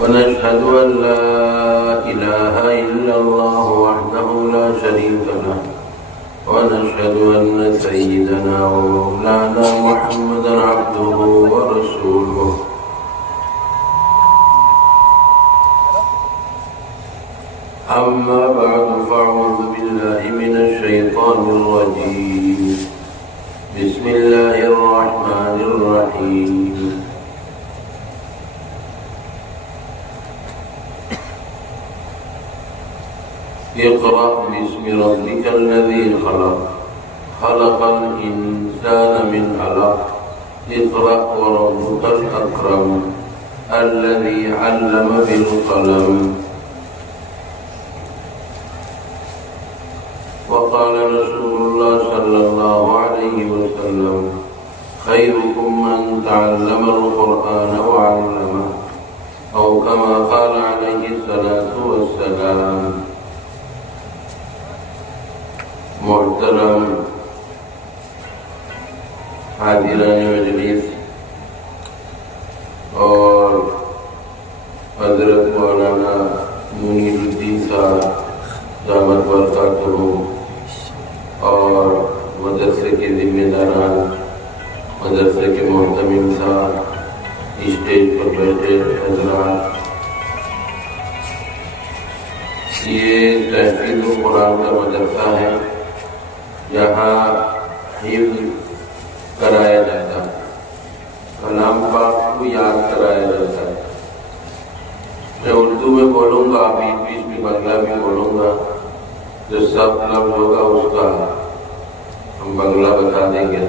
ونشهد أن لا إله إلا الله وحده لا شريك له ونشهد أن سيدنا ومولانا محمدا عبده ورسوله أما بعد فأعوذ بالله من الشيطان الرجيم بسم الله الرحمن الرحيم اقرأ باسم ربك الذي خلق خلق الإنسان من علق اقرأ وربك الأكرم الذي علم بالقلم وقال رسول الله صلى الله عليه وسلم خيركم من تعلم القرآن وعلمه أو كما قال عليه الصلاة والسلام. محترم حاضران مجلس اور حضرت مولانا منیر الدین صاحب دامت برکاتہ اور مدرسے کے ذمہ داران، مدرسے کے محتمم صاحب، اسٹیج پر بیٹھے حضرات، یہ تحفیظ القرآن کا مدرسہ ہے جہاں حفظ کرایا جاتا ہے، کلام پاک کو یاد کرایا جاتا ہے. میں اردو میں بولوں گا، بیچ بیچ میں بنگلہ بھی بولوں گا، جو سب لفظ ہوگا اس کا ہم بنگلہ بتا دیں گے.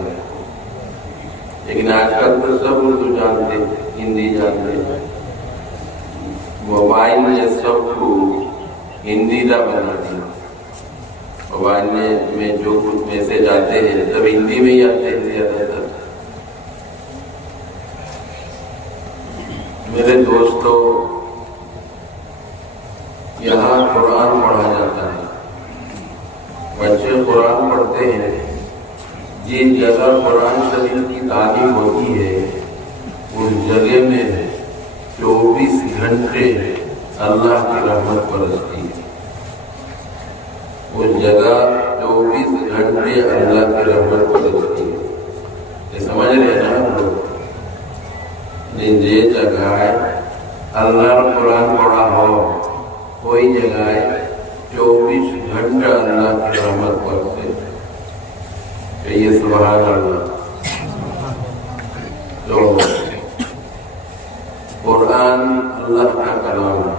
لیکن آج کل تو سب اردو جانتے، ہندی جانتے، موبائل نے سب کو ہندی کا بنا دیا. موبائل میں جو کچھ میسج آتے ہیں سب ہندی میں ہی آتے ہیں زیادہ تر. میرے دوستو، یہاں قرآن پڑھا جاتا ہے، بچے قرآن پڑھتے ہیں. جس جگہ قرآن شریف کی تعلیم ہوتی ہے اس جگہ میں 24 گھنٹے اللہ کی رحمت برستی ہے. اس جگہ 24 گھنٹے اللہ کی رحمت برستی ہے. یہ سمجھ رہے ہیں نا ہم لوگ؟ یہ جگہ ہے اللہ قرآن پڑھا ہو، کوئی جگہ ہے 24 گھنٹہ اللہ کی رحمت برستے. یہ سبحان اللہ. تو قرآن اللہ کا کلام ہے،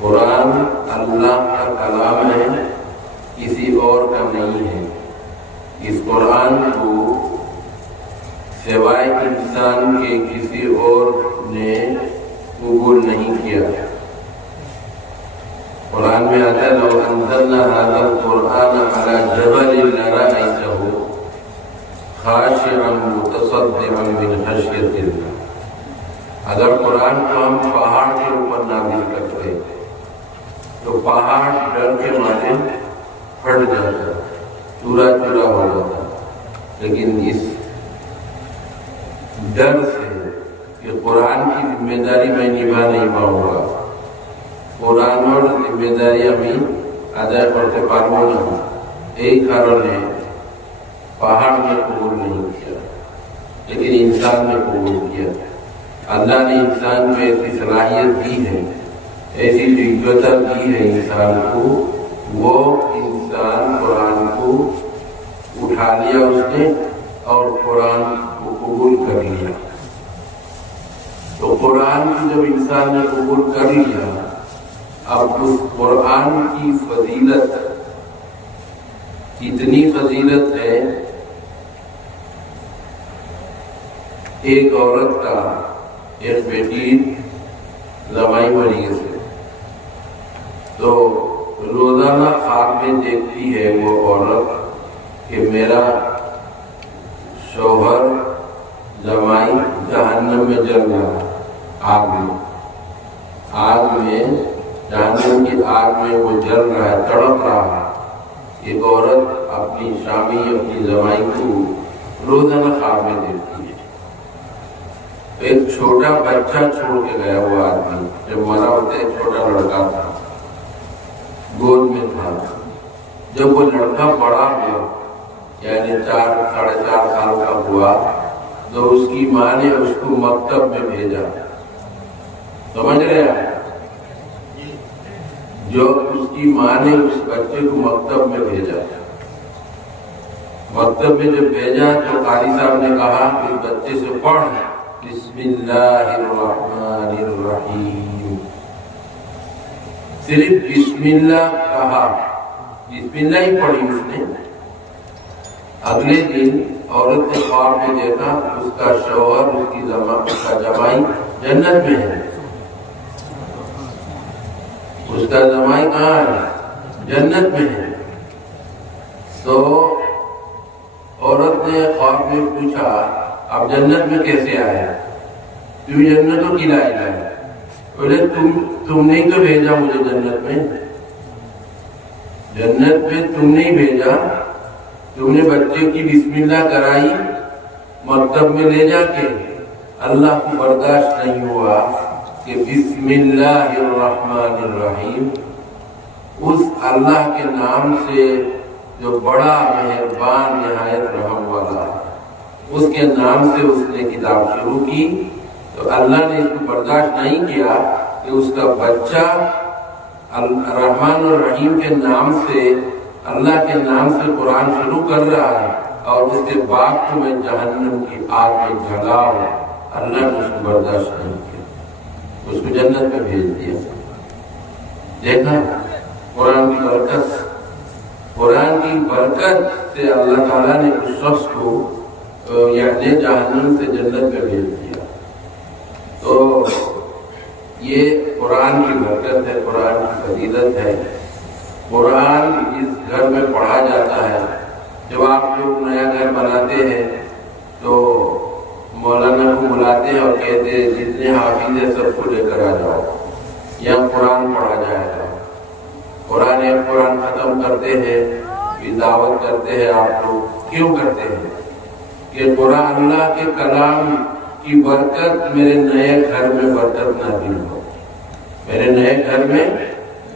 قرآن اللہ کا کلام ہے، کسی اور کا نہیں ہے. اس قرآن کو سوائے انسان کے کسی اور نے قبول نہیں کیا. قرآن میں آتا ہے لو انزلنا هذا القرآن على جبل لرأيته خاشعا متصدعا من خشية الله. اگر قرآن کو ہم پہاڑ کے اوپر نازل کرتے تو پہاڑ ڈر کے مارے پھٹ جاتا، چورا چورا ہو جاتا. لیکن اس ڈر سے کہ قرآن کی ذمہ داری میں نبھا نہیں پاؤں گا، قرآن ذمہ داری আমি আদায় করতে পারবো না, এই কারণে پہاڑ نے قبول نہیں کیا لیکن انسان نے قبول کیا. اللہ نے انسان کو ایسی صلاحیت دی ہے، ایسی لگت دی ہے انسان کو، وہ انسان قرآن کو اٹھا لیا اس نے اور قرآن کو قبول کر لیا. تو قرآن کی جب انسان نے قبول کر لیا، اب اس قرآن کی فضیلت اتنی فضیلت ہے. ایک عورت کا ایک بیٹی لوائی مری سے، تو روزانہ خواب میں دیکھتی ہے وہ عورت کہ میرا شوہر جمائی جہنم میں جل رہا ہے، آگ میں جہنم کی آگ میں وہ جل رہا ہے، تڑپ رہا ہے. ایک عورت اپنی شامی اپنی جمائی کو روزانہ خواب میں دیکھتی ہے. ایک چھوٹا بچہ چھوڑ کے گیا وہ آدمی، جب مرا ہوتا ایک چھوٹا لڑکا تھا، گود میں تھا۔ جب وہ لڑکا بڑا ہوا، یعنی 4 ساڑھے 4 سال کا ہوا، تو اس کی ماں نے اس کو مکتب میں بھیجا۔ سمجھ رہے ہیں؟ جو اس کی ماں نے اس بچے کو مکتب میں بھیجا، مکتب میں جب بھیجا تو قاری صاحب نے کہا کہ بچے سے پڑھ بسم اللہ الرحمن الرحیم، صرف بسم اللہ کہا، بسم اللہ ہی پڑھی اس نے۔ اگلے دن عورت نے خواب میں دیکھا اس کا شوہر، اس کا جمائی جنت میں ہے۔ اس کا جمائی کہاں ہے؟ جنت میں ہے۔ تو عورت نے خواب میں پوچھا اب جنت میں کیسے آیا؟ تم جنتوں کی لائق ہے؟ بولے تم نے تو بھیجا مجھے جنت میں، جنت میں تم نے بھیجا، تم نے بچے کی بسم اللہ کرائی مکتب میں لے جا کے۔ اللہ کو برداشت نہیں ہوا کہ بسم اللہ الرحمن الرحیم، اس اللہ کے نام سے جو بڑا مہربان نہایت رحم والا، اس کے نام سے اس نے کتاب شروع کی۔ تو اللہ نے اس کو برداشت نہیں کیا کہ اس کا بچہ الرحمن الرحیم کے نام سے، اللہ کے نام سے قرآن شروع کر رہا ہے، اور اس کے باپ کو میں جہنم کی آگ میں جلاؤں۔ اللہ نے اس کو برداشت نہیں کیا، اس کو جنت میں بھیج دیا۔ دیکھا قرآن کی برکت، قرآن کی برکت سے اللہ تعالیٰ نے اس شخص کو یعنی جہنم سے جنت میں بھیج دیا۔ تو یہ قرآن کی برکت ہے، قرآن کی فضیلت ہے۔ قرآن اس گھر میں پڑھا جاتا ہے۔ جب آپ لوگ نیا گھر بناتے ہیں تو مولانا کو بلاتے ہیں اور کہتے ہیں جتنے حافظ ہیں سب کو لے کر آ جاؤ، یہاں قرآن پڑھا جائے گا۔ قرآن ختم کرتے ہیں، پھر دعوت کرتے ہیں۔ آپ لوگ کیوں کرتے ہیں؟ کہ قرآن اللہ کے کلام کی برکت میرے نئے گھر میں برکت نازل ہو، میرے نئے گھر میں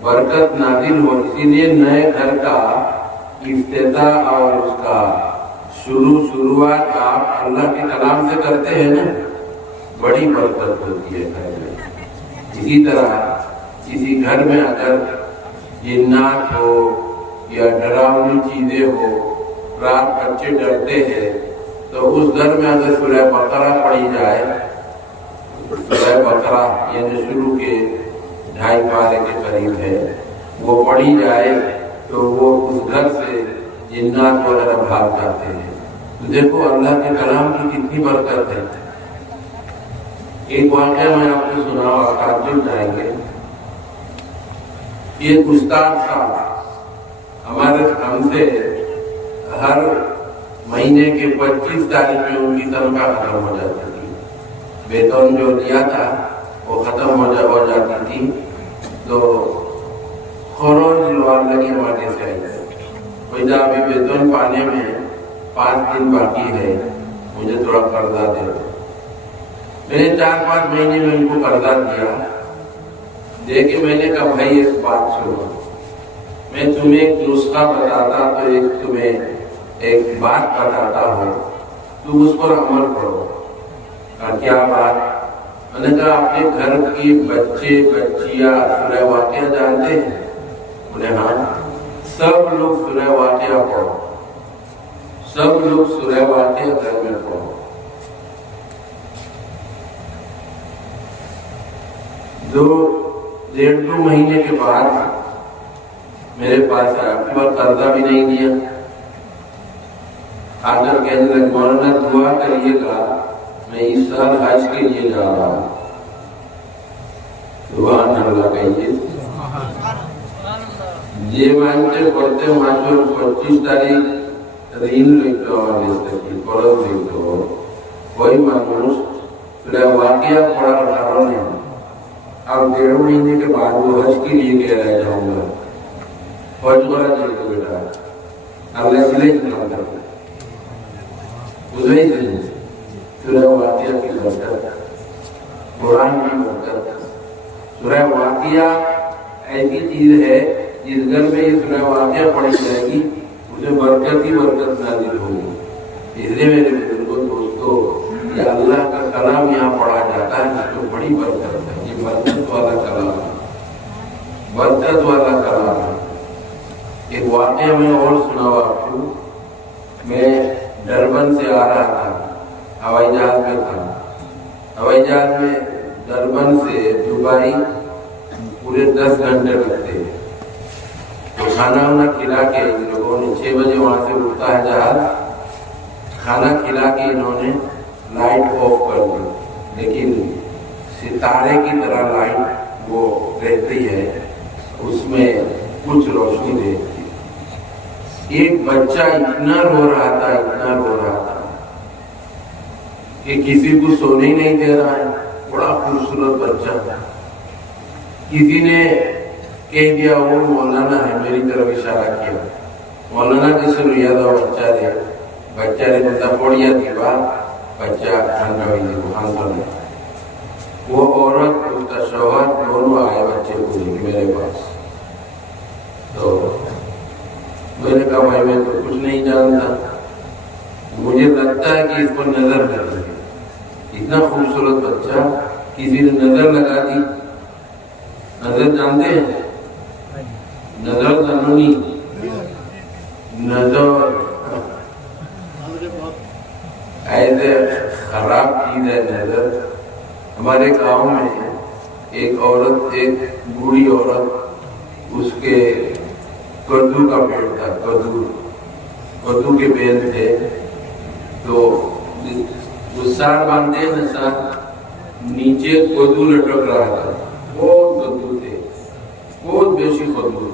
برکت نازل ہو۔ اسی لیے نئے گھر کا افتتاح اور اس کا شروعات آپ اللہ کے کلام سے کرتے ہیں نا، بڑی برکت ہوتی ہے گھر میں۔ اسی طرح کسی گھر میں اگر جنات ہو یا ڈراؤنی چیزیں ہو، رات بچے ڈرتے ہیں، تو اس گھر میں اگر سورہ بقرہ پڑھی جائے، سورہ بقرہ یعنی شروع کے 2.5 پارے کے قریب ہے، وہ پڑھی جائے تو وہ اس گھر سے جنات وغیرہ بھاگ جاتے ہیں۔ تو دیکھو اللہ کے کلام کی کتنی برکت ہے۔ ایک واقعہ میں آپ کو سناؤں، آپ تعجب جائیں گے۔ ایک استاد صاحب ہم سے ہر مہینے کے 25 تاریخ میں ان کی تنخواہ ختم ہو جاتی تھی، بیتن جو دیا تھا وہ ختم ہو جاتی تھی، تو خروج لگے ہمارے سے آئی تھی، ابھی بیتن پانے میں 5 دن باقی ہے، مجھے تھوڑا قرضہ دے دو۔ میں نے 4-5 مہینے میں ان کو قرضہ دیا، دے کے میں نے کہا بھائی ایک بات سنو، میں تمہیں ایک نسخہ بتاتا تو تمہیں ایک بات بتاتا ہوں، تم اس پر عمل کرو۔ کیا بات؟ میں نے کہا اپنے گھر کی بچے بچیاں سورہ واقعہ جانتے ہیں؟ بولے ہاں۔ سب لوگ سورہ واقعہ پڑھو، سب لوگ سورہ واقعہ گھر میں پڑھو۔ 1.5-2 مہینے کے بعد میرے پاس آیا، اپنے بعد قرضہ بھی نہیں دیا، آ کر کہنے لگے مولانا دعا کریے گا، میں اس سال حج کے لیے جا رہا ہوں۔ سبحان اللہ کہیے۔ یہ مانتے پڑھتے مانتے 25 تاریخ رین لکھتا ہوں، قرض لکھتا ہوں، وہی مانوس سورہ واقعہ پڑھا رہا ہے۔ اب 1.5 مہینے کے بعد وہ حج کے لیے کہہ رہا جاؤں گا، حج کرا چاہیے تو بیٹا اللہ کے لیے نکال کر سورہ واقعہ کی برکت قرآن کی برکت. سورہ واقعہ ایسی چیز ہے جس گھر میں یہ سورہ واقعہ پڑھی جائے گی اسے برکت ہی برکت نازل ہوگی. اس لیے میرے بزرگوں دوستوں یہ اللہ کا کلام یہاں پڑھا جاتا ہے جس میں بڑی برکت ہے. یہ برکت والا کلام ہے, برکت والا کلام ہے. ایک واقعہ میں اور سناؤ آپ کو. میں ڈربن سے آ رہا تھا, ہوائی جہاز میں تھا. ہوائی جہاز میں ڈربن سے دبئی پورے 10 گھنٹے لگتے ہیں. تو کھانا وانا کھلا کے ان لوگوں نے 6 بجے وہاں سے اٹھتا ہے جہاز. کھانا کھلا کے انہوں نے لائٹ آف کر دی, لیکن ستارے کی طرح لائٹ وہ رہتی ہے, اس میں کچھ روشنی رہتی. ایک بچہ اتنا رو رہا تھا, اتنا رو رہا تھا کہ کسی کو سونے ہی نہیں دے رہا ہے. بڑا خوبصورت بچہ تھا. کسی نے کہہ دیا وہ مولانا ہے, میری طرف اشارہ کیا. مولانا کے سن یاد بچہ نے بتا پڑیا تھی بات بچہ ٹھنڈا ہوئی تھی خان کر. وہ عورت اس کا شوہر دونوں آئے بچے کو لے کے میرے پاس. تو میں نے کہا بھائی میں تو کچھ نہیں جانتا, مجھے لگتا ہے کہ اس پر نظر لگ رہی ہے. اتنا خوبصورت بچہ کسی نے نظر لگا دی. نظر جانتے ہیں, نظر قانونی نظر ایسے خراب چیز ہے نظر. ہمارے گاؤں میں ایک عورت, ایک بوڑھی عورت, اس کے کدو کا پیڑ تھا, کدو کے بیل تھے. تو جو سار باندھتے ہیں نا سار, نیچے کدو لٹک رہا تھا. بہت کدو تھے, بہت بیشی کدو.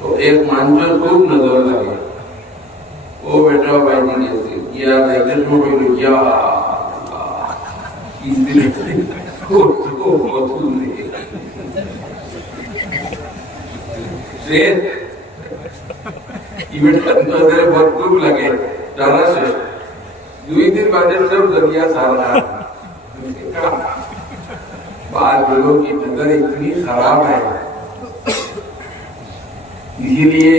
تو ایک مانچر خوب نظر لگے. وہ بیٹا بھائی جی کیسے کیا لیکن وہ بھی کیا بہت خوب لگے ڈالا سے دوئی دن بعد سب دریا سارا. بعض لوگوں کی نظر اتنی خراب ہے, اسی لیے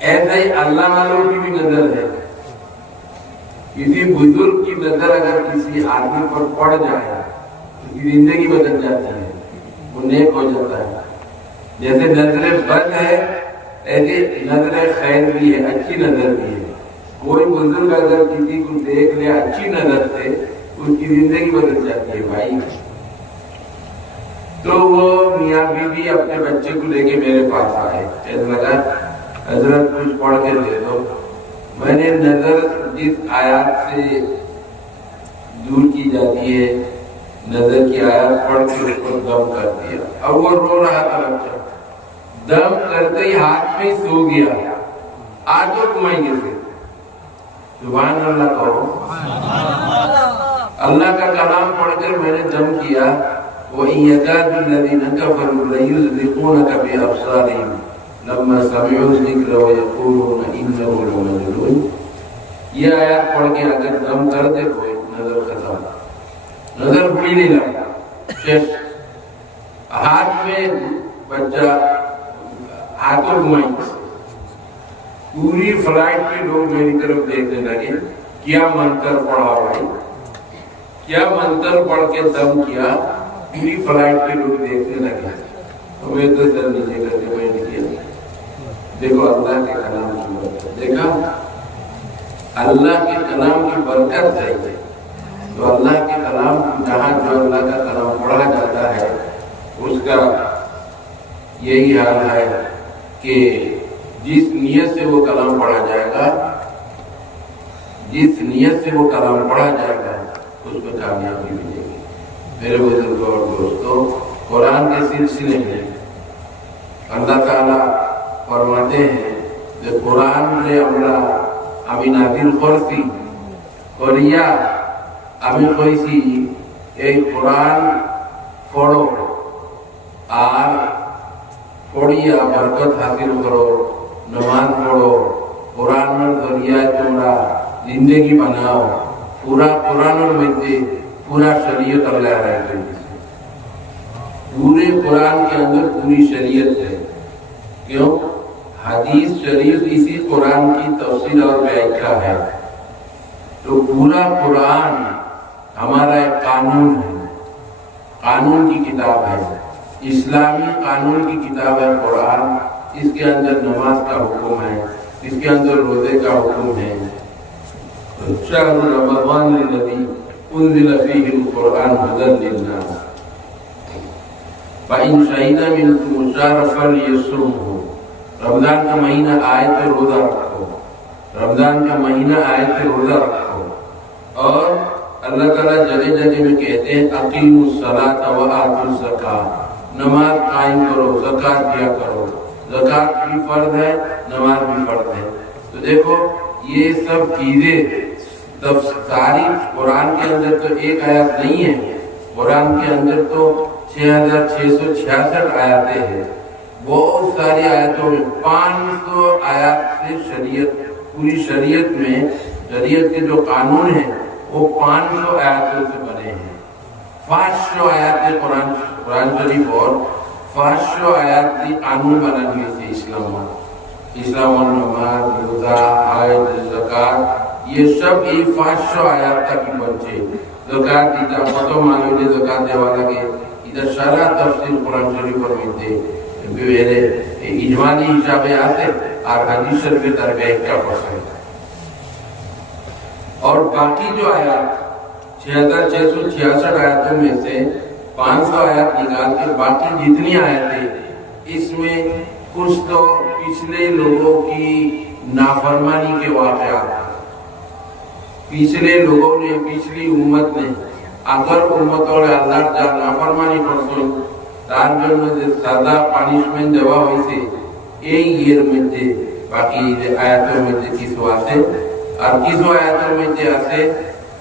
ایسا ہی اللہ والوں کی بھی نظر ہے. کسی بزرگ کی نظر اگر کسی آدمی پر پڑ جائے تو کی زندگی بدل جاتی ہے, وہ نیک ہو جاتا ہے. جیسے نظر بد ہے ایسے نظر خیر بھی ہے, اچھی نظر بھی ہے. کوئی بزرگ اگر کسی کو دیکھ لے اچھی نظر سے اس کی زندگی بدل جاتی ہے بھائی. تو وہ میاں بیوی اپنے بچے کو لے کے میرے پاس آئے. ایسا لگا حضرت کچھ پڑھ کے دے دو. میں نے نظر جس آیات سے دور کی جاتی ہے نظر کی آیات پڑھ کے اس کو دم کر دیا. اب وہ رو رہا تھا بچہ, دم کرتے ہی ہاتھ میں سو گیا. آج تو کمائیں گے سے سبحان اللہ کہو. اللہ کا کلام پڑھ کر میں نے دم کیا. وَإِن يَكَادُ الَّذِينَ كَفَرُوا لَيُزْلِقُونَكَ بِأَبْصَارِهِمْ لَمَّا سَمِعُوا الذِّكْرَ وَيَقُولُونَ إِنَّهُ لَمَجْنُونٌ. یہ آیات پڑھ کے اگر دم کر دے کوئی نظر ختم, نظر پڑی نہیں لگا. ہاتھ میں بچہ ہاتھوں گھمائیں. پوری فلائٹ میں لوگ میری طرف دیکھنے لگے, کیا منتر پڑھا بھائی, کیا منتر پڑھ کے دم کیا. پوری فلائٹ کے لوگ دیکھنے لگے. ہمیں تو سر نیچے کر کے میں نے کیا. دیکھو اللہ کے کلام کی برکت, دیکھا اللہ کے کلام کی برکت ہے. تو اللہ کے کلام جہاں جو اللہ کا کلام پڑھا جاتا ہے اس کا یہی حال ہے کہ جس نیت سے وہ کلام پڑھا جائے گا, جس نیت سے وہ کلام پڑھا جائے گا اس میں کامیابی ملے گی. میرے بزرگوں اور دوستوں, قرآن کے سلسلے میں اللہ تعالیٰ فرماتے ہیں کہ قرآن نے আমরা আমি নাযিল করছি করিয়া আমি কইছি এই কোরআন পড়ো আর পড়িয়া বরকত হাসিল করো, নামাজ পড়ো, কোরআনের জরিয়ায় তোমরা জিন্দেগি বানাও. পুরা কোরআনের মধ্যে پورا شریعت اللہ رہے گی. پورے قرآن کے اندر پوری شریعت ہے. کیوں؟ حدیث شریف اسی قرآن کی تفسیر اور ویاخیا ہے. تو پورا قرآن ہمارا ایک قانون ہے، قانون کی کتاب ہے، اسلامی قانون کی کتاب ہے قرآن. اس کے اندر نماز کا حکم ہے، اس کے اندر روزے کا حکم ہے. شہر رمضان الذی انزل فیہ القرآن ھدی للناس فإن شہد منکم الشہر فلیصمہ. رمضان کا مہینہ آئے تو روزہ رکھو، رمضان کا مہینہ آئے تو روزہ رکھو. اور اللہ تعالیٰ جگہ جگہ میں کہتے ہیں اقیموا الصلاۃ وآتوا الزکاۃ، نماز قائم کرو، زکوٰۃ دیا کرو. زکوٰۃ بھی فرض ہے، نماز بھی فرض ہے. تو دیکھو یہ سب چیزیں ساری قرآن کے اندر تو ایک آیت نہیں ہے، قرآن کے اندر تو 6666 آیاتیں ہیں. بہت ساری آیتوں میں 500 آیات سے شریعت، پوری شریعت میں شریعت کے جو قانون ہیں وہ 500 آیاتوں سے بنے ہیں. 500 آیات قرآن شریف اور 500 آیات کی قانون بنا دیے تھے اسلام اور نماز، روزہ، حج، زکوٰۃ، یہ سب یہ 500 آیات تک پہنچے. زکوٰۃ دیتا فتو مانگو دے زکوٰۃ دے والا کے ادھر سارا تفصیل قرآن شریف پر ملتے. میرے اجمالی حساب آتے اور حدیث شریف کے تربیت کیا پرسنٹ. اور باقی جو آیات 6666 آیاتوں میں سے 500 آیات نکال کے باقی جتنی آیتیں اس میں کچھ تو پچھلے لوگوں کی نافرمانی کے واقعات، پچھلے لوگوں نے، پچھلی امت نے اگر امت اور اللہ کا نافرمانی کرتے তার জন্য যে সাদা পানিশমেন্ট দেওয়া হয়েছে এই এর মধ্যে বাকি যে আয়াতের মধ্যে কিছু আছে আর কিছু আয়াতের মধ্যে আছে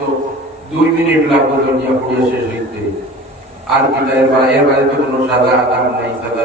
তো 2 মিনিট লাগবে দুনিয়া পুড়িয়া শেষ হইতে. আর কি এর বাইরে তো কোনো সাদা আদাব নাই, সাদা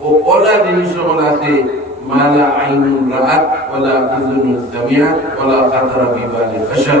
ও ওলা জিনিসগুলো আছে মালা আইনুন রাআত ওয়ালা উযুনুন সামিআত ওয়ালা খাতারা বিবালি বশর.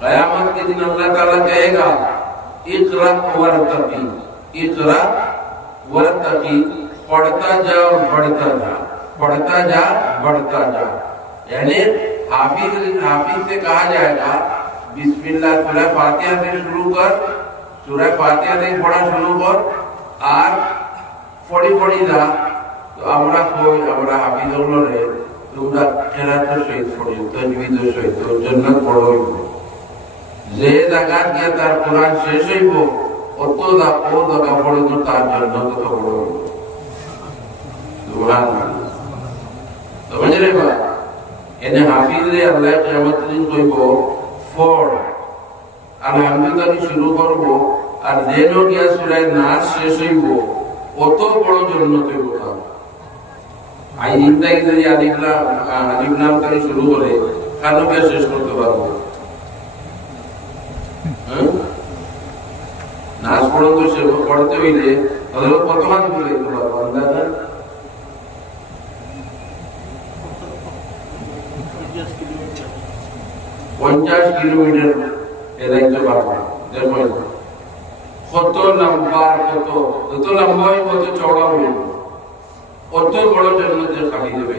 قیامت کے دن اللہ تعالیٰ کہے گا اقرأ ورتقی، اقرأ ورتقی، پڑھتا جا اور بڑھتا جا، پڑھتا جا بڑھتا جا۔ یعنی حافظ سے کہا جائے گا بسم اللہ سورہ فاتحہ سے شروع کر، سورہ فاتحہ سے پڑھا شروع کر আর পড়ি পড়ি যা। তো আমরা কই আমরা হাফিজ হলরে তোমরা কেরাতের সহিত পড়ি, তাজবিদের সহিত জান্নাত পড়ো। যে জায়গা গিয়ে তার কোরআন শেষ হইব অত জায়গা পড়ে তো তার জান্নাত তো পড়ো। সুবহানাল্লাহ। তো বুঝলে বা এনে হাফিজরে আল্লাহ কিয়ামত দিন কইব পড়, আলহামদুলিল্লাহ শুরু করব, আর যেন গিয়া সূরা নাস শেষ হইব অত বড় জান্নাত হইব। আই ইনটাই যদি আলিফ লাম করে শুরু করে কানো কে শেষ করতে পারবো? নাস পর্যন্ত সে পড়তে হইলে তাহলে কত মান করে দিতে পারবো আন্দাজে? 50 কিলোমিটার এলাইতে পারবো। দেখো কত লম্বা, কত লম্বা হয়, কত চওড়া হয়, কত বড় জান্নাতের খালি দেবে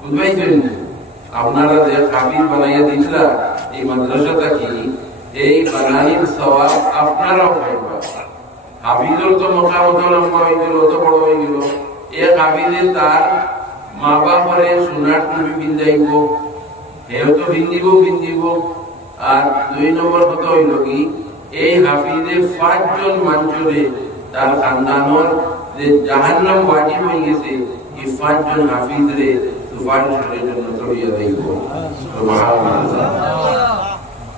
বুঝবাই চলেন। আপনারা যে হাফিজ বানাইয়া দিছিলা এই মাদ্রাসাটা কি, এই বানানির সওয়াব আপনারাও পাইবা। হাফিজের তো মোটামুটি লম্বা হয়ে গেল, অত বড় হয়ে গেল, এক হাফিজে তার মা বাপরে সোনার টুপি পিন্ধাইব, হেও তো পিন্ধিব। আর 2 নম্বর কথা হইল কি, এই হাফিজে 5 জন মানুষরে তার খানদানোর যে জাহান্নাম ওয়াজিব হয়ে গেছে, এই 5 জন হাফিজরে সুবহানাল্লাহর জন্য তরিয়া দেব। সুবহানাল্লাহ।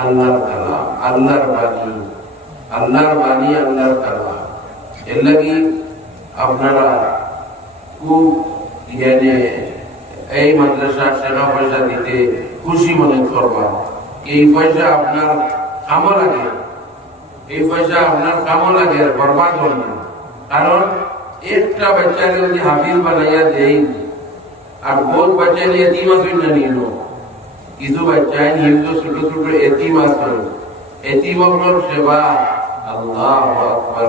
আল্লাহর কালাম, আল্লাহর বাণী, আল্লাহর বাণী, আল্লাহর কালাম। এর লাগি আপনারা খুব এই মাদ্রাসা টাকা পয়সা দিতে খুশি মনে করবা। এই পয়সা আপনার কামও লাগে, এই পয়সা আপনার কামও লাগে, বরবাদ হবে না। কারণ একটা বাচ্চাকে যদি হাফিজ বানাইয়া দেই আর বহুত বাচ্চা নিয়ে এতিম না নিল, কিছু বাচ্চায় নিয়মিত ছোট ছোট এতিম আছে, এতিমগুলোর সেবা আল্লাহু আকবার।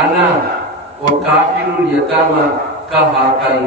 আনা ও কাফিরুল ইয়াতামা কা হাতাইন।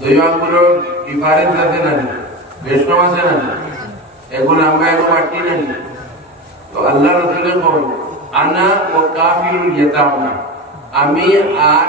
দুই আঙ্গুলের ডিফারেন্স আছে না, বেশকম আছে না, এখন আমরা এখন মাটি না। তো আল্লাহ রাসূল বলেন আনা ও কাফিরুল ইয়াতামা, আমি আর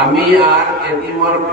আমি আর এতিমের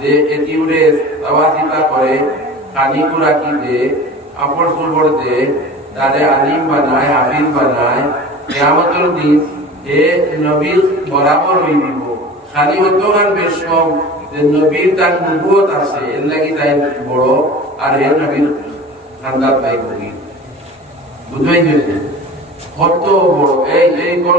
যে এতিমরে তাওয়াসিতা করে, খানি কুরাকি দে, কাপড় চোপড় দে, তারে আলিম বানায়, হাফিজ বানায়, কিয়ামতের দিন এ নবীর বরাবর হয়ে দিব। খালি অতগান বেশ কম যে নবীর তার নবুয়ত আছে, এর লাগি তাই বড়, আর এ নবীর খানদান তাই বলি। বুঝবাই গেছে কত বড়। এই কল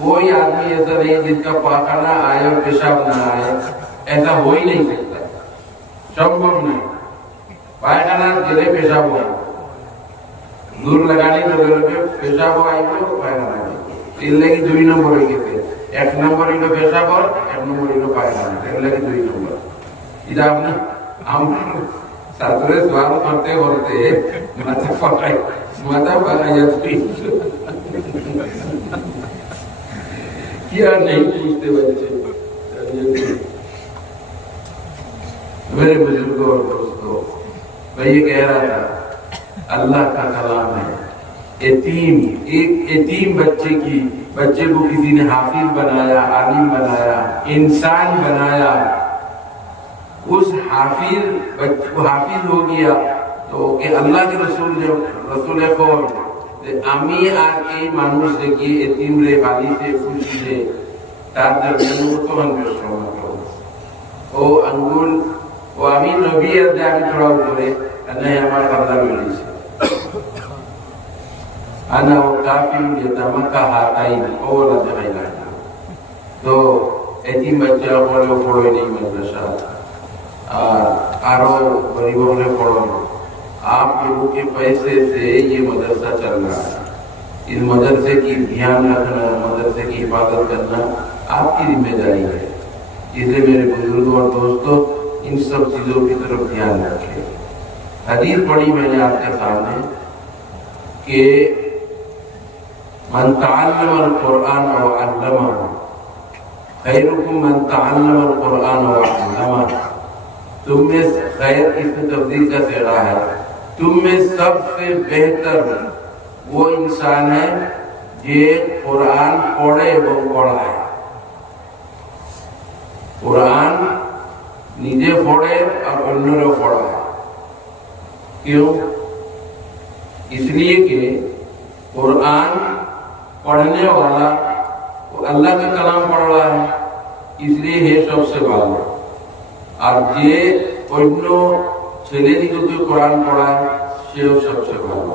کوئی آدمی ایسا نہیں جس کا پاخانہ آئے اور پیشاب نہ آئے، ایسا ہو ہی نہیں سکتا، سمبھو نہیں۔ پائخانہ گرے پیشاب ہوا، دور لگانے کے پیشاب ہوا تو پائخانہ تین لگی দুই নম্বর হয়ে গেছে। এক নম্বর হইল পেশাব আর এক নম্বর হইল পায়খানা, এর লাগে 2 নম্বর। এটা আপনি আমরা ছাত্রের সওয়াল করতে করতে মাথা পাকাই যাচ্ছে, কি আর নেই বুঝতে পারছে। میرے بزرگوں اور دوستوں، میں یہ کہہ رہا تھا اللہ کا کلام ہے۔ یتیم، ایک یتیم بچے کو کسی نے حافظ بنایا، عالم بنایا، انسان بنایا، اس حافظ بچے کو حافظ ہو گیا تو کہ اللہ کے رسول قول আমি আর এই মানুষ দেখি এতিম রে বাড়িতে খুশি রে তার জন্য উত্তম সমাজ ও আঙ্গুল ও আমি নবী আর আমি তোরা উপরে নাই আমার কথা মিলেছে আনা ও কাফির ইয়াতামাকা হাতাইন ওলা জায়গা। তো এতিম বাচ্চা বলে পড়ে নেই মাদ্রাসা আর আরো গরিব হলে পড়ানো। آپ لوگوں کے پیسے سے یہ مدرسہ چل رہا ہے، اس مدرسے کی دھیان رکھنا، مدرسے کی حفاظت کرنا آپ کی ذمہ داری ہے۔ اس لیے میرے بزرگوں اور دوستوں ان سب چیزوں کی طرف دھیان رکھیں۔ حدیث پڑھی میں نے آپ کے سامنے کہ من تعلم القرآن وعلمہ خیرکم من تعلم القرآن وعلمہ، تم میں خیر اس میں تفضیل کا صیغہ ہے، تم میں سب سے بہتر وہ انسان ہے جو قرآن پڑھے وہ پڑھائے، قرآن নিজে পড়ে আর অন্যরা পড়ায়। کیوں؟ اس لیے کہ قرآن پڑھنے والا وہ اللہ کا کلام پڑھ رہا ہے، اس لیے ہے سب سے ভালো। আর যে অন্য ছেলেদিকে কোরআন পড়ায় সেও সবচেয়ে ভালো।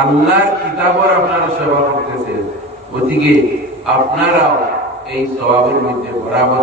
আল্লাহর কিতাবের আপনারা সেবা করতেছে, ওদিকে আপনারাও এই সওয়াবের মধ্যে বরাবর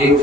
1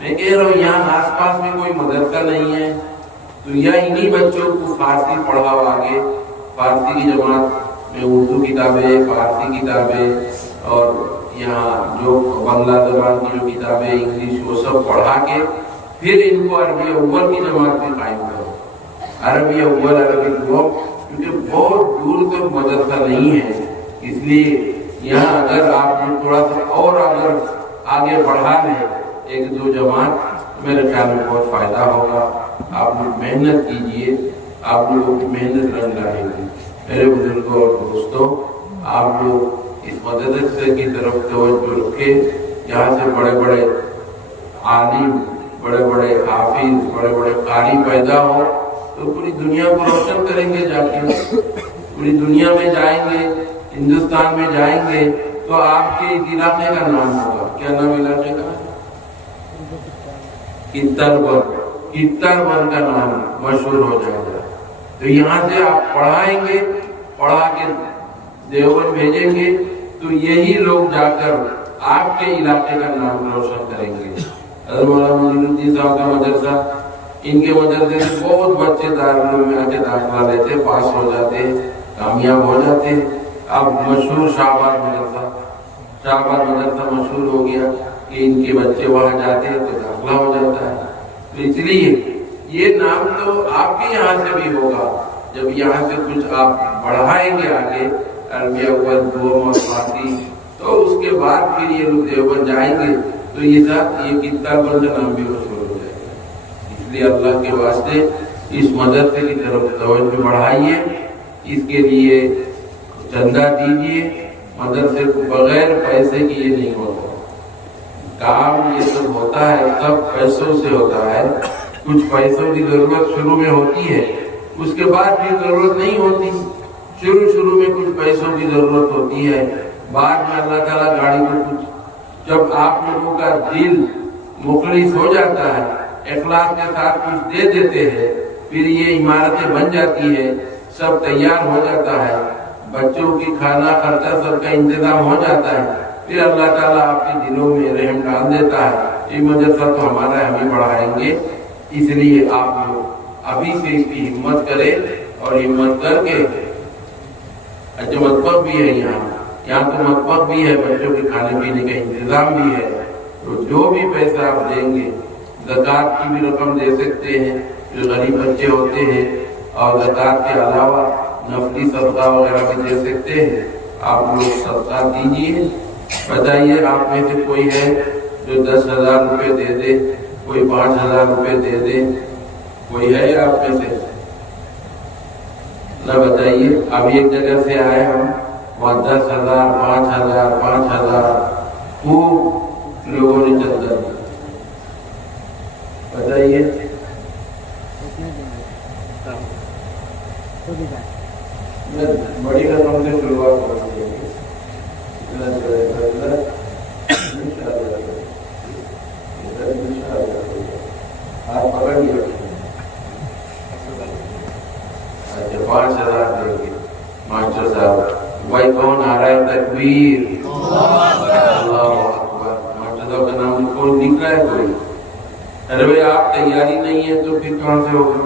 میں کہہ رہا ہوں یہاں آس پاس میں کوئی مدرسہ نہیں ہے تو یا انہی بچوں کو فارسی پڑھاؤ آگے، فارسی کی جماعت میں اردو کتابیں، فارسی کتابیں اور یہاں جو بنگلہ زبان کی جو کتابیں انگلش وہ سب پڑھا کے پھر ان کو عربی اول کی جماعت میں قائم کرو، عربی اول عربی دو، کیونکہ بہت دور تک مدرسہ نہیں ہے، اس لیے یہاں اگر آپ تھوڑا سا اور اگر آگے بڑھا لیں ایک دو جماعت، میرے خیال میں بہت فائدہ ہوگا۔ آپ لوگ محنت کیجئے، آپ لوگوں کی محنت رنگ لائے گی۔ میرے بزرگوں اور دوستوں، آپ لوگ اس مدرسے کی طرف توجہ رکھے، یہاں سے بڑے بڑے عالم، بڑے بڑے حافظ، بڑے بڑے قاری پیدا ہو تو پوری دنیا کو روشن کریں گے، جا کے پوری دنیا میں جائیں گے، ہندوستان میں جائیں گے تو آپ کے اس علاقے کا نام ہوگا، کیا نام علاقے کا؟ کتر کا نام مشہور ہو جائے گا۔ تو یہاں سے آپ پڑھائیں گے، پڑھا کے دیوبند بھیجیں گے تو یہی لوگ جا کر آپ کے علاقے کا نام روشن کریں گے۔ حضرت مولانا منیر الدین صاحب کا مدرسہ، ان کے مدرسے سے بہت بچے دارالعلوم میں آ کے داخلہ لیتے، پاس ہو جاتے، کامیاب ہو جاتے۔ اب مشہور شاہباز مدرسہ مشہور ہو گیا کہ ان کے بچے وہاں جاتے ہیں تو داخلہ ہو جاتا ہے۔ تو اس لیے یہ نام تو آپ کے یہاں سے بھی ہوگا، جب یہاں سے کچھ آپ بڑھائیں گے آگے، عربی اول دوم اور فارسی، تو اس کے بعد پھر یہ لوگ دیوبند جائیں گے تو یہ کتاب کا نام بھی مشہور ہو جائے گا۔ اس لیے اللہ کے واسطے اس مدرسے کی طرف توجہ بڑھائیے، اس کے لیے چندہ دیجیے۔ مدرسے کو بغیر پیسے کی یہ نہیں ہوتا کام، یہ سب ہوتا ہے سب پیسوں سے ہوتا ہے۔ کچھ پیسوں کی ضرورت شروع میں ہوتی ہے، اس کے بعد بھی ضرورت نہیں ہوتی۔ شروع میں کچھ پیسوں کی ضرورت ہوتی ہے، بعد میں اللہ تعالیٰ گاڑی کو کچھ، جب آپ لوگوں کا دل مخلص ہو جاتا ہے، اخلاص کے ساتھ کچھ دے دیتے ہیں، پھر یہ عمارتیں بن جاتی ہے، سب تیار ہو جاتا ہے، بچوں کی کھانا خرچہ سب کا انتظام ہو جاتا ہے، پھر اللہ تعالیٰ آپ کے دلوں میں رحم ڈال دیتا ہے۔ یہ مدرسہ تو ہمارا ہے، ہم ہی بڑھائیں گے۔ اس لیے آپ لوگ ابھی سے اس کی ہمت کریں، اور ہمت کر کے، اچھا مطبخ بھی ہے یہاں تو مطبخ بھی ہے، بچوں کے کھانے پینے کا انتظام بھی ہے، تو جو بھی پیسہ آپ دیں گے، زکوٰۃ کی بھی رقم دے سکتے ہیں جو غریب بچے ہوتے ہیں، اور زکوٰۃ کے علاوہ نفلی صدقہ وغیرہ بھی دے سکتے ہیں۔ آپ لوگ صدقہ دیجیے۔ بتائیے آپ میں سے کوئی ہے جو 10,000 روپے دے دے، کوئی 5,000 روپے دے دے، کوئی ہے آپ میں سے؟ نہ بتائیے۔ اب ایک جگہ سے آئے ہم، وہاں 10,000 5,000 خوب لوگوں نے چندہ دیا۔ بتائیے بڑی رقم سے شروعات کرتے ہیں، آپ پکڑ لیا۔ اچھا 5,000 دیں گے ماسٹر صاحب۔ بھائی کون آ رہا ہے؟ تکبیر، اللہ اکبر۔ ماسٹر صاحب کا نام کون لکھ رہا ہے؟ کوئی؟ ارے بھائی آپ تیاری نہیں ہے تو پھر کہاں سے ہوگا؟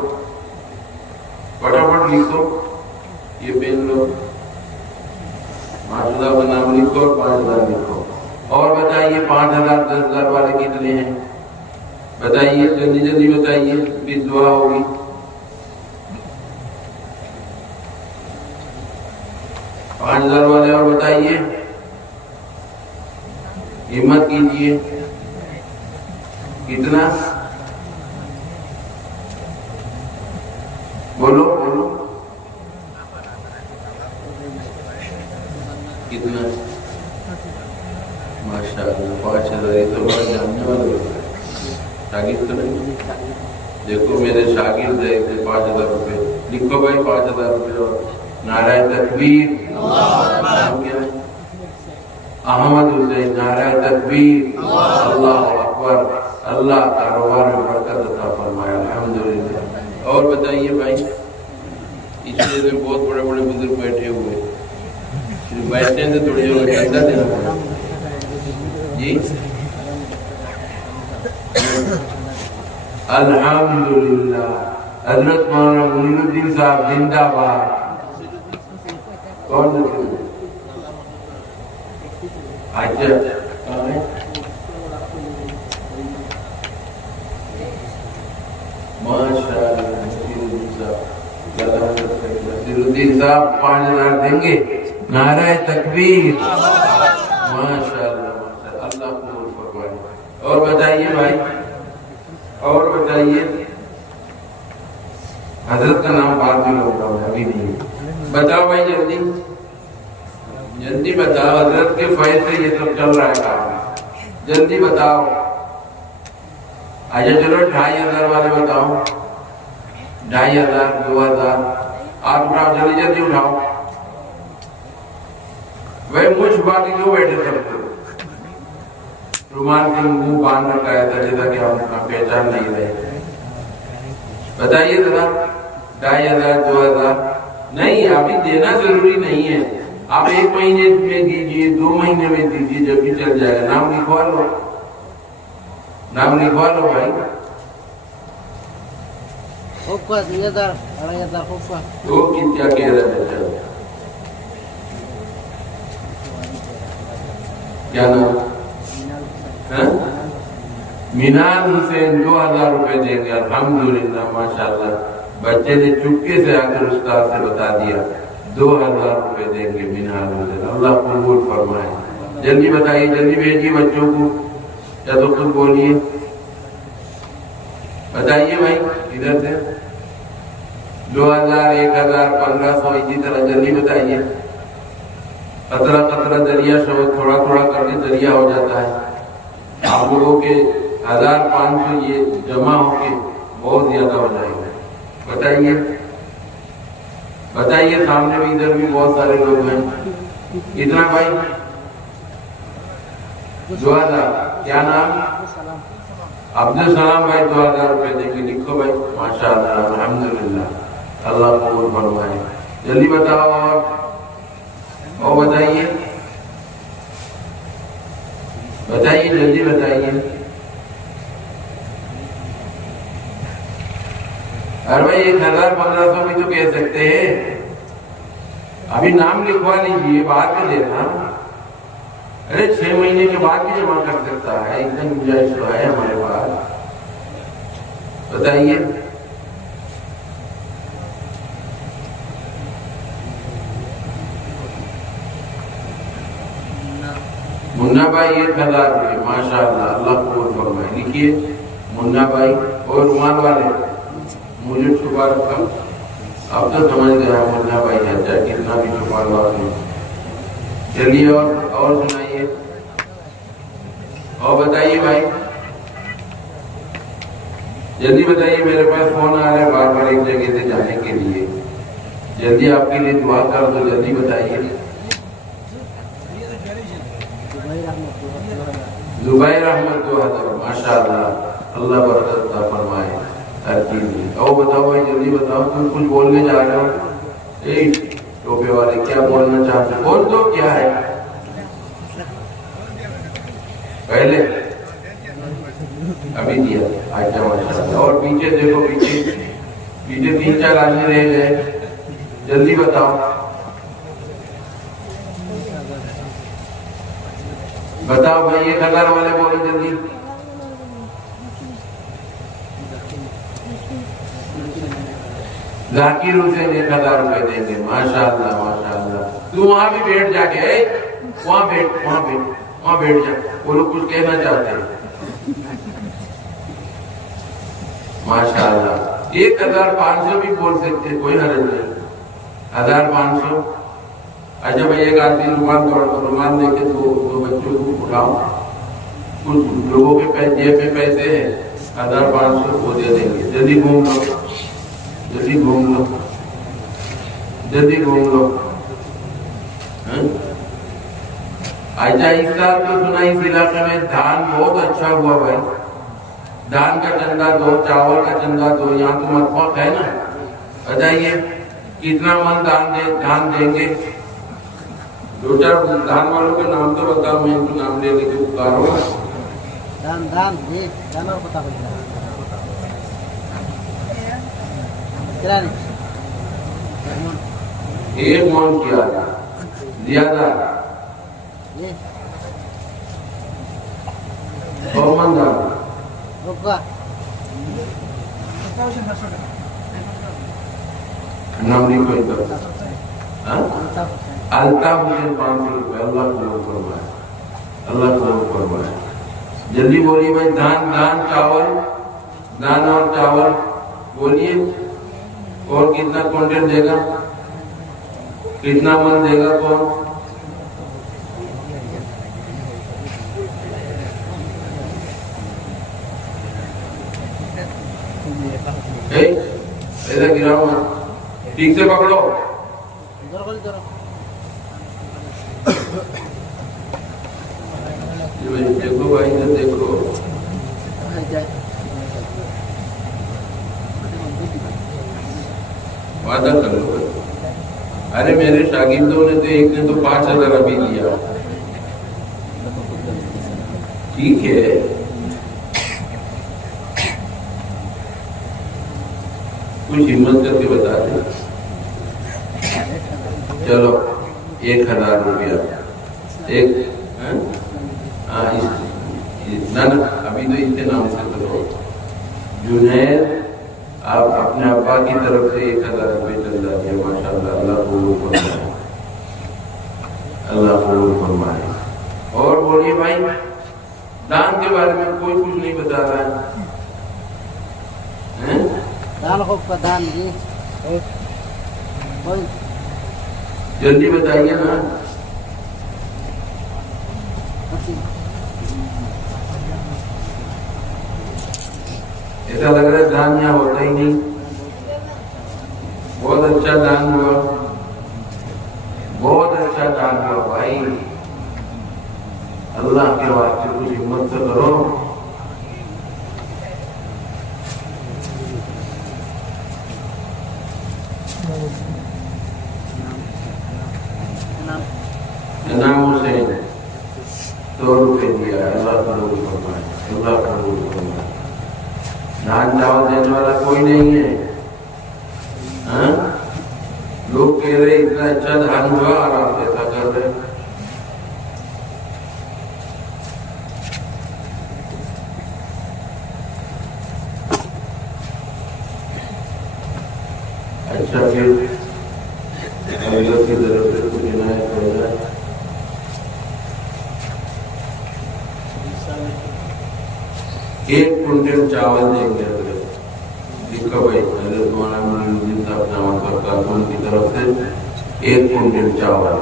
فٹافٹ لکھو، یہ پین لو، ماسٹر صاحب کا نام لکھو اور 5,000 لکھو۔ اور بتائیے 5,000 10,000 والے کتنے ہیں؟ بتائیے جلدی بتائیے، پھر دعا ہوگی۔ 5,000 والے اور بتائیے، ہمت کیجیے۔ کتنا؟ بولو کتنا؟ ماشاء اللہ 5,000۔ یہ تو بڑا جاننے والے شاگرد تو نہیں؟ دیکھو میرے شاگرد ہے، 5,000 روپے لکھو بھائی، 5,000 روپے۔ اور نعرہ تکبیر، نام کیا ہے؟ احمد حسین۔ نعرہ تکبیر، اللہ اکبر۔ اللہ کاروبار میں برکت عطا فرمائے، الحمدللہ۔ اور بتائیے بھائی، اس لیے تو بہت بڑے بڑے بزرگ بیٹھے ہوئے، بیٹھنے سے تھوڑی جگہ چندہ دینا پڑا جی۔ الحمدللہ. حضرت مولانا منیر الدین صاحب زندہ باد. کون اچھا ماشاءاللہ نصیر الدین صاحب 5000 دیں گے. نعرہ تکبیر. ماشاءاللہ اللہ قبول فرمائے. اور بتائیے بھائی, اور بتائیے. حضرت کا نام بعد میں ہوتا ہے, ابھی نہیں. بتاؤ بھائی جلدی جلدی بتاؤ. حضرت کے فیض سے یہ سب چل رہا ہے کام. جلدی بتاؤ. اچھا چلو 2500 والے بتاؤ. 2500 2000 آپ اٹھاؤ, جلدی جلدی اٹھاؤ. وہ منہ چھپا کے کیوں بیٹھے سب کو؟ رومال سے منہ باندھ رکھا ہے جیسا کہ ہم پہچان نہیں رہے. بتائیے ذرا. 2500 2000 نہیں, ابھی دینا ضروری نہیں ہے. آپ 1 مہینے میں دیجیے, 2 مہینے میں دیجیے, جب بھی چل جائے گا. نام لکھوا لو, نام لکھوا لو بھائی. وہ کیا کہہ رہا ہے بچہ؟ کیا نام؟ مینال حسین. 2000 روپے دیں گے. الحمدللہ ماشاءاللہ. بچے نے چپکے سے آ کر استاد سے بتا دیا. 2000 روپے دیں گے مینال حسین. اللہ قبول فرمائے. جلدی بتائیے, جلدی بھیجیے بچوں کو, یا تو خود بولیے. بتائیے بھائی ادھر سے. 2000 1000 1500 اسی طرح جلدی بتائیے. قطرہ قطرہ دریا شو, تھوڑا تھوڑا کر کے دریا ہو جاتا ہے. آپ لوگوں کے 1500 یہ جمع ہو کے بہت زیادہ ہو جائے گا. بتائیے بتائیے. سامنے بھی ادھر بھی بہت سارے لوگ ہیں. کتنا بھائی؟ 2000. کیا نام؟ عبدالسلام بھائی. 2000 روپے دیں گے. لکھو بھائی. ماشاءاللہ الحمدللہ اللہ قبول فرمائے. جلدی بتاؤ. اور بتائیے بتائیے جلدی بتائیے. ارے بھائی 1000 1500 بھی تو کہہ سکتے ہیں. ابھی نام لکھوا لیجیے, بعد میں دینا. ارے 6 مہینے کے بعد بھی جمع کر سکتا ہے. ایک دم گنجائش تو ہے ہمارے پاس. بتائیے. منا بھائی 1000 روپے. ماشاءاللہ اللہ قبول فرمائے. لکھیے منا بھائی. اور رومان والے مجھے چھپا رکھا. اب تو سمجھ گیا منا بھائی ہے, چاہے کتنا بھی چھپا لو آپ نے. چلیے اور سنائیے. اور بتائیے بھائی جلدی بتائیے. میرے پاس فون آ رہا ہے بار بار ایک جگہ سے جانے کے لیے. جلدی آپ کے لیے دعا کر دو. جلدی بتائیے. زبیر احمد 2000. ماشاءاللہ اللہ برکت عطا فرمائے ہر چیز میں. اور بتاؤ بھائی جلدی بتاؤ. تم کچھ بولنے جا رہے ہو. ٹوپے والے کیا بولنا چاہتے؟ بول دو. کیا ہے پہلے ابھی دیا. اچھا ماشاءاللہ. اور پیچھے دیکھو, پیچھے 3-4 آدمی رہ گئے. جلدی بتاؤ. بتاؤ بھائی 1000 والے بولو جلدی. ذاکر حسین 1000 روپے دیں گے. ماشاءاللہ ماشاءاللہ. تو وہاں بھی بیٹھ جا کے, وہاں بیٹھ جا. وہ لوگ کچھ کہنا چاہتے ہیں. ماشاءاللہ. 1500 بھی بول سکتے, کوئی حرج نہیں. 1500. اچھا بھائی ایک آدمی رومان دے کے دو بچوں کو اٹھاؤ. کچھ لوگوں کے جیب میں پیسے ہیں. 1500 وہ دے دیں گے. جلدی گھوم لو, جلدی گھوم لو, جلدی گھوم لو. اچھا اس سال تو سنا اس علاقے میں دھان بہت اچھا ہوا بھائی. دھان کا چندہ دو, چاول کا چندہ دو. یہاں تو متفق ہے نا. بتائیے کتنا من دھان دیں گے. 2-4 دھان والوں کے نام تو بتاؤ. میں ان کو نام لے کے پکاروں. ایک من کیا زیادہ اور من ڈالا نام نہیں کوئی کرتا الطاف مجھے 500 روپے اللہ قبول فرمائے اللہ قبول فرمائے جلدی بولیے بھائی دان چاول دان اور چاول بولیے اور کتنا کونٹل دے گا کتنا من دے گا کون ایسا گراؤ ٹھیک سے پکڑو دیکھو بھائی دیکھو وعدہ کر لو ارے میرے شاگردوں نے تو ایک نے تو 5,000 ابھی دیا ٹھیک ہے کچھ ہمت کر کے بتا دیں چلو 1,000 روپیہ ایک ابھی تو اتنے نام سے کرو جنید آپ اپنے ابا کی طرف سے 1,000 روپے چل جاتے ہیں ماشاء اللہ اللہ قبول فرمائے اللہ قبول فرمائے اور بولیے بھائی دان کے بارے میں کوئی کچھ نہیں بتا رہا ہے دان خوب کا دان جی جلدی بتائیے نا ایسا لگ رہا ہے دان یہاں ہوتا ہی نہیں بہت اچھا دان ہوا بہت اچھا دان ہوا بھائی اللہ کے واسطے کچھ ہمت تو کرو انعام حسین 100 روپے دیا اللہ قبول فرمائے اللہ قبول فرمائے دان چاول دینے والا کوئی نہیں ہے لوگ کہہ رہے اتنا اچھا دان ہوا اور آپ ایسا کر رہے اچھا پھر اللہ کی طرف سے کچھ عنایت ہو جائے ایک کنٹل چاول دیں گے لکھا بھائی حضرت مولانا معین الدین صاحب نامہ کارکن کی طرف سے 1 کنٹل چاول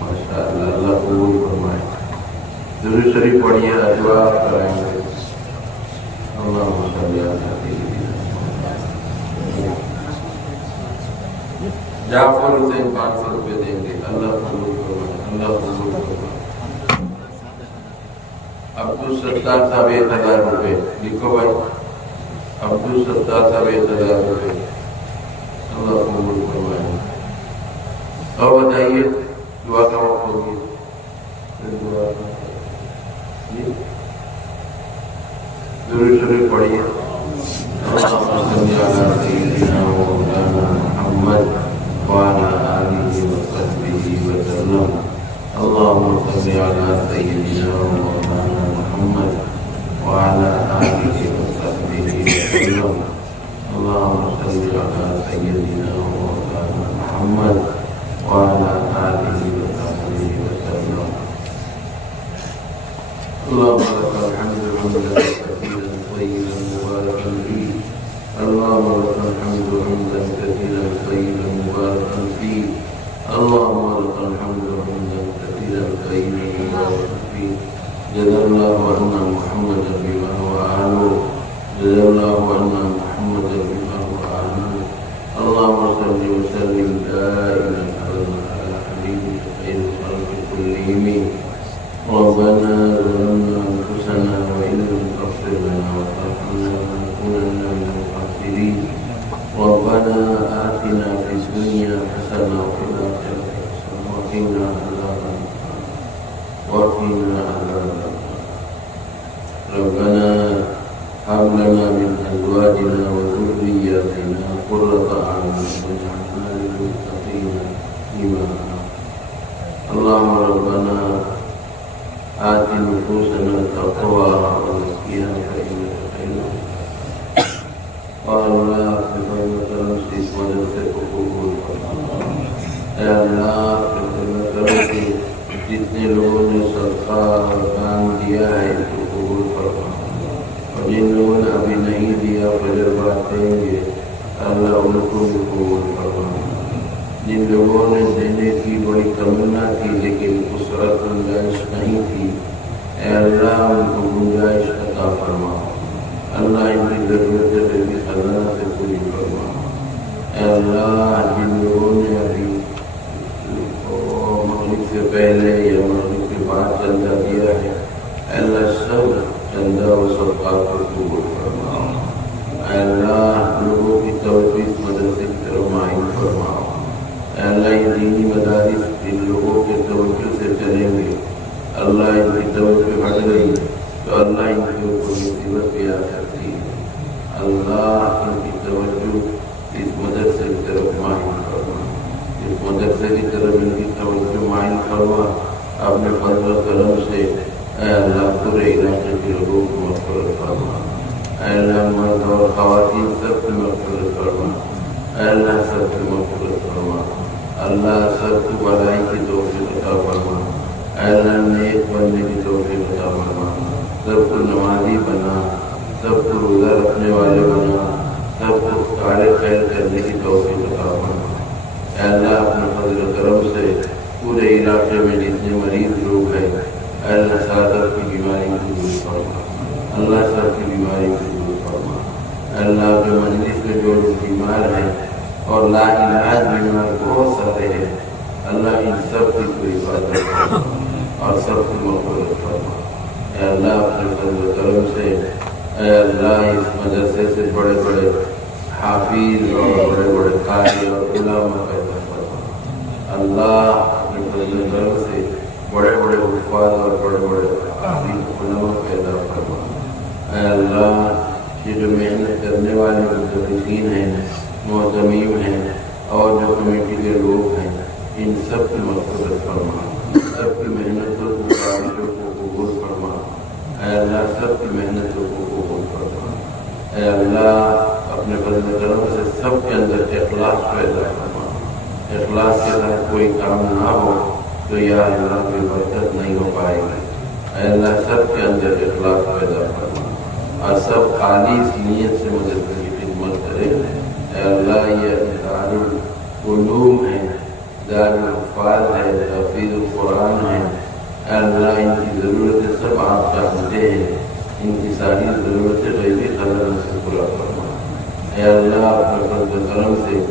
ماشاء اللہ اللہ قبول فرمائے ضرور شریف پڑھیے دعا کرائیں گے اللہم صلی علی سیدنا جعفر حسین 500 روپے دیں گے اللہ قبول فرمائے اللہ قبول فرمائے عبدالستار صاحب 1,000 روپے لکھو بھائی عبدالستار صاحب 1,000 روپے اللہ قبول فرمائے اور بتائیے دعا کا وقت ہوگی ضرور شریف پڑھیے محمد وعلى آله وصحبه وسلم اللهم صل على سيدنا ومولانا محمد وعلى آله وصحبه وسلم اللهم صل على سيدنا ومولانا محمد وعلى آله وصحبه وسلم اللهم لك الحمد حمدا كثيرا طيبا مباركا فيه اللهم لك الحمد حمدا كثيرا طيبا مباركا فيه اللهم لك الحمد حمدا كثيرا طيبا مباركا فيه جزا الله عنا محمدا بما هو أهله جزا الله عنا محمدا بما هو أهله اللهم صل وسلم دائما أبدا على حبيبك خير الخلق كلهم ربنا ظلمنا أنفسنا وإن لم تغفر لنا وترحمنا لنكونن من الخاسرين ربنا آتنا في الدنيا حسنة وفي الآخرة حسنة وقنا عذاب النار وقنا عذاب النار ربنا هب لنا من أزواجنا وذرياتنا فيما اللهم ربنا آت نفوسنا تقواها وزكيها فإنك خير اور اللہ اپنے فضل کرم سے اس مدد سے قبول فرما۔ اے اللہ اپنے فضل کرم سے جتنے لوگوں نے صدقہ اور دان دیا ہے اس کو قبول فرما، اور جن لوگوں نے ابھی نہیں دیا فجر بعد دیں گے اللہ ان کو بھی قبول فرما۔ جن لوگوں نے دینے کی بڑی تمنا کی لیکن اس وقت گنجائش نہیں تھی، اے اللہ ان کو گنجائش عطا فرما۔ اللہ ان کی ضرورتیں بھی خزانہ سے پوری فرما۔ اے اللہ جن لوگوں نے ابھی مغرب سے پہلے یا مغرب کے بعد چندہ دیا ہے، اے اللہ سب چندہ و صدقات کو قبول فرما۔ اے اللہ لوگوں کی توجہ مدد سے فرمائیں فرما۔ اے اللہ یہ دینی مدارس جن لوگوں کے توجہ سے چلیں گے، اللہ ان کی توجہ ہٹ گئی تو اللہ ان کے اوپر مصیبت بھی آ سکتی ہے۔ اللہ ان کی توجہ اس مدرسے کی طرف مائل فرما، اس مدرسے کی طرف ان کی توجہ مائل فرما۔ اپنے فضل و کرم سے اے اللہ پورے علاقے کے لوگوں کو مغفرت فرما۔ اے اللہ مرد اور خواتین سب کی مغفرت فرما۔ اے اللہ سب کی مغفرت فرما۔ اللہ سب کو بھلائی کی توفیق عطا فرما۔ اے اللہ نیک بننے کی توفیق عطا فرما۔ سب کو نمازی بنا، سب کو روزہ رکھنے والے بنا، سب کو کار خیر کرنے کی توفیق عطا فرما۔ اے اللہ اپنے فضل و کرم سے پورے علاقے میں جتنے مریض لوگ ہیں اے اللہ سب کی بیماری کو دور فرما۔ اللہ سب کی بیماری کو دور فرما۔ اے اللہ کے مجلس میں جو لوگ بیمار ہیں اور لا علاج بیمار بہت سارے ہیں، اللہ ان سب کی کوئی حفاظت فرما اور سب کی مغفرت فرما۔ اے اللہ اپنے فضل و کرم سے اے اللہ اس مدرسے سے بڑے بڑے حافظ اور بڑے بڑے قاری اور علماء پیدا فرما۔ اللہ اپنے فضل و کرم سے بڑے بڑے حفاظ اور بڑے بڑے حافظ علماء پیدا فرما۔ اے اللہ یہ جو محنت کرنے والے مدرسین ہیں، معتمیم ہیں اور جو کمیٹی کے لوگ ہیں، ان سب کی مغفرت فرما، سب کی محنتوں کو کاوشوں کو قبول فرما۔ اے اللہ سب کی محنتوں کو قبول فرما۔ اے اللہ اپنے فضل و کرم سے سب کے اندر اخلاص پیدا فرما۔ اخلاص کے ساتھ کوئی کام نہ ہو تو یا اللہ کی برکت نہیں ہو پائے گی۔ اے اللہ سب کے اندر اخلاص پیدا فرما اور سب خالص نیت سے مدد کی خدمت کرے۔ اے اللہ یہ دارالعلوم ہے، دارالحفاظ ہے، تحفیظ القرآن ہے، اے اللہ ان کی ضرورتیں سب آپ جانتے ہیں، ان کی ساری ضرورتیں غیبی خزانہ سے پورا فرما۔ اے اللہ اپنے فضل و کرم سے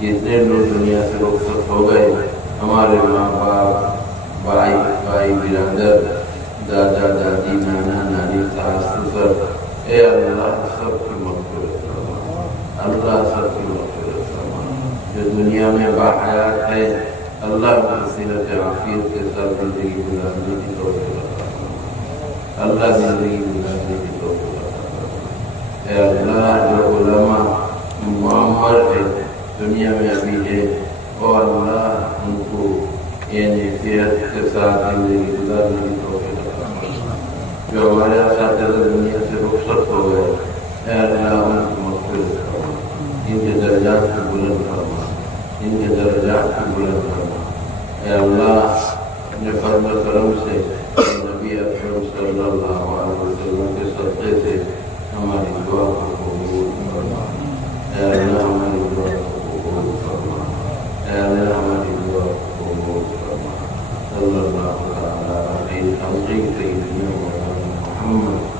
جتنے لوگ دنیا سے رخصت ہو گئے، ہمارے ماں باپ، بھائی بھائی برادر، دادا دادی، نانا نانی، ساس سسر، اے اللہ سب کی مغفرت فرما۔ اللہ سب کی مغفرت فرما۔ جو دنیا میں باحیات ہے اللہ کی صحت عافیت کے ساتھ زندگی گزارنے کی توفیق عطا فرما۔ اللہ زندگی گزارنے کی توفیق عطا فرما۔ اے اللہ جو علماء معمر ہے دنیا میں ابھی ہے، اور اللہ ان کو یعنی صحت کے ساتھ زندگی گزارنے کی توفیق عطا فرما۔ جو ہمارے اساتذہ دنیا سے رخصت ہو گئے اے اللہ ان کو مغفرت فرما، ان کے درجات کو بلند فرما، ان کے درجات کو بلند فرما۔ اے اللہ اپنے فضل و کرم سے نبی اکرم صلی اللہ علیہ وسلم کے صدقے سے ہماری دعا کو قبول فرما۔ اے اللہ ہماری دعا کو قبول فرما۔ اے اللہ ہماری دعا کو قبول فرما۔ صلی اللہ تعالیٰ علیہ وسلم سیدنا مولانا محمد